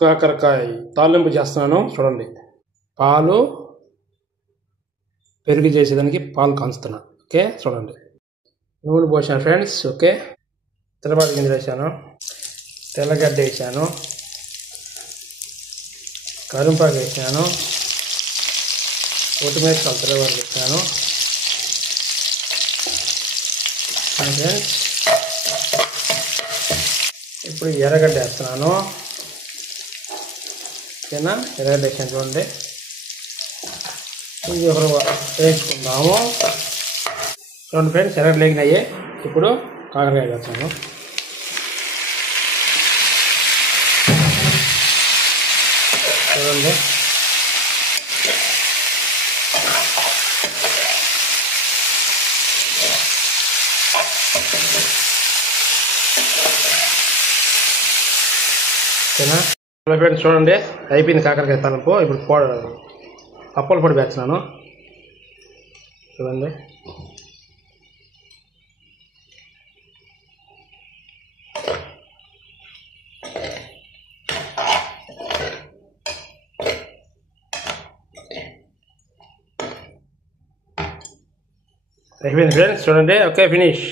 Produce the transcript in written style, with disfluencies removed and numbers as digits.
కాకరకాయ తాలింపు చేస్తున్నాను చూడండి. పాలు పెరుగు చేసేదానికి పాలు కాంచుతున్నా. ఓకే చూడండి. నూనె పోసాను ఫ్రెండ్స్. ఓకే తెల్లబాటు గింజలు వేసాను, తెల్లగడ్డ వేసాను, కరింపాకు వేసాను, ఒట్టిమిరపకాయలు తెల్లవారు వేసాను. ఫ్రెండ్స్ ఇప్పుడు ఎర్రగడ్డ వేస్తున్నాను. ఓకేనా, ఎర్రగడ్డ వేసాను చూడండి. ఇది ఒకరు వేసుకుందాము చూడండి ఫ్రెండ్స్. ఎర్రగడ్డ లేగినాయి. ఇప్పుడు కాకరకాయ వేస్తాను. చూడండి ఓకేనా ఫ్రెండ్స్. చూడండి అయిపోయింది కాకరకాయ తాలింపు. ఇప్పుడు అప్పల పొడి వేస్తున్నాను చూడండి. అయిపోయింది ఫ్రెండ్స్ చూడండి. Okay finish.